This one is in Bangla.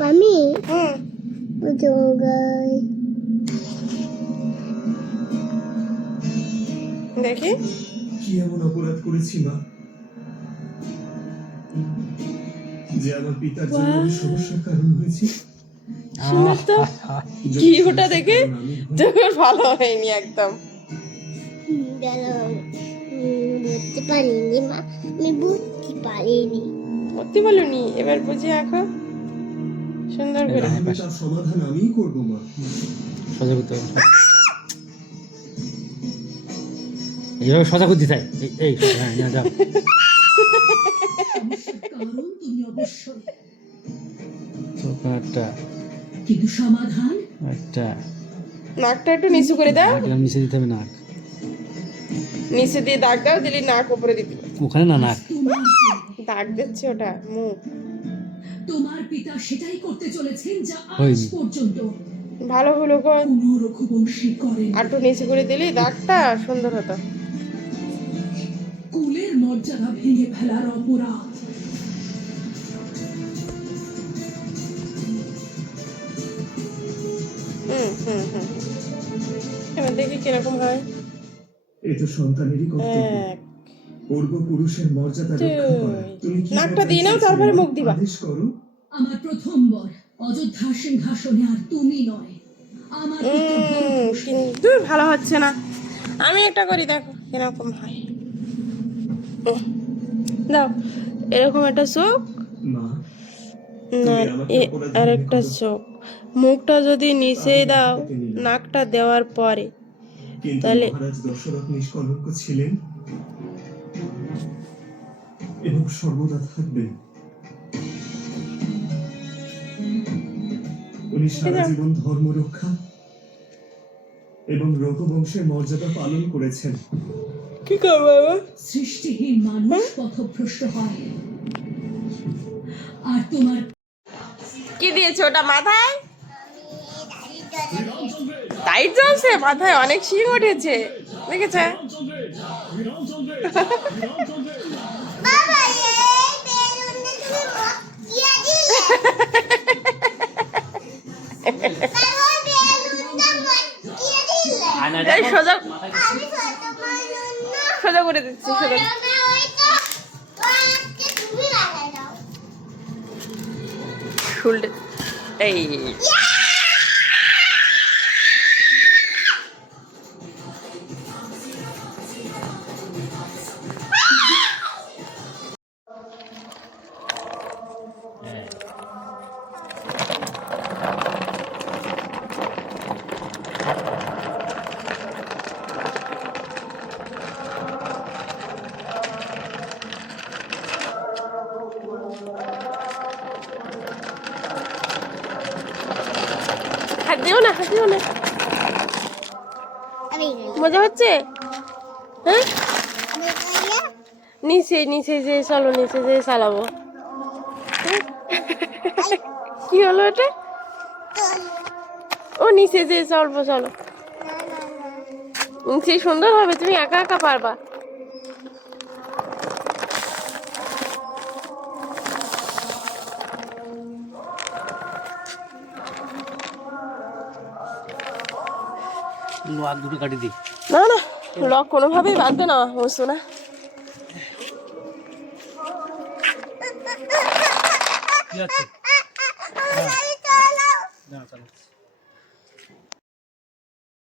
মামি হুম দেখি কি এমন অপরাধ করেছি মা যে আমার পিতার জন্য এই সমস্যার কারণ হয়েছে? সুন্দর তো। কি ওটা দেখে তোর ভালো হয়নি একদম। বুঝতে পারিনি মা, আমি বুঝতে পারিনি। বুঝতে পারলনি, এবার বুঝে আঁকো সুন্দর করে। তাহলে তার সমাধান আমিই করব মা। সোজা করতে হবে, এইভাবে সোজা করতে চাই। এই হ্যাঁ যাও। কারণ তুমি অবশ্যই, চোখাটা কিন্তু সমাধান একটা নাকটা একটু নিচু করে দাও, নাক নিচে দিতে হবে, নাক নিচে দিয়ে দাগ দাও, দিলি নাক উপরে দিবি। ওখানে না, নাক তোমার দাগ দিচ্ছে ওটা মুখ। তোমার পিতা সেটাই করতে চলেছেন যা আজ হয়নি। পর্যন্ত ভালো হলো গো, কোনো রঘুবংশী করেন। আর একটু নিচু করে দিলি দাগটা সুন্দর হতো। কুলের মর্যাদা ভেঙে ফেলার অপরাধ এবার দেখি কিরকম হয়। এই তো সন্তানেরই কর্তব্য, এক পূর্বপুরুষের মর্যাদা রক্ষা করা। তুমি কি নাকটা দিয়ে নাও, তারপরে মুখ দিবা। আদেশ করো। আমার প্রথম বর অযোধ্যা সিংহাসনে আর তুমি নয়, আমার পুত্র ভরত। কিন্তু ভালো হচ্ছে না। আমি একটা করি, দেখো কিরকম হয়। দাও এরকম একটা চোখ, মা না আর একটা চোখ। মুখটা যদি নিচেই দাও নাকটা দেওয়ার পরে, কিন্তু তাহলে মহারাজ দশরথ নিষ্কলঙ্ক ছিলেন এবং সর্বদা থাকবেন। উনি সারা জীবন ধর্ম রক্ষা এবং রঘুবংশের মর্যাদা পালন করেছেন। কি করবো বাবা? সৃষ্টিহীন মানুষ পথভ্রষ্ট হয়, আর তোমার কি দিয়েছে ওটা মাথায়? তাই চলছে, মাথায় অনেক শিং উঠেছে, দেখেছে? বাবা এই বেলুনটা তুমি মকিয়া দিলে, বাবা বেলুনটা মকিয়া দিলে। এই সোজা আমি ছোট বেলুন না, সোজা করে দিচ্ছি, সোজা। বড় না ওইটা, ওইটা তুমি লাগাই দাও। শুলটে এই হাত দিও না, হাত দিও না। আমি মজা হচ্ছে? হ্যাঁ, আমি কইয়া নিচে নিচে যে চলো, নিচে যে চালাবো। কি হলো এটা? ও নিচে যে চলবো, চলো নিচে। সুন্দর হবে, তুমি একা একা পারবা। লোক দুটো কাটি দিই। না না, লক কোনোভাবেই বাঁধবে না, বুঝছো না? কি আছে? আমি চালাও। না চলো।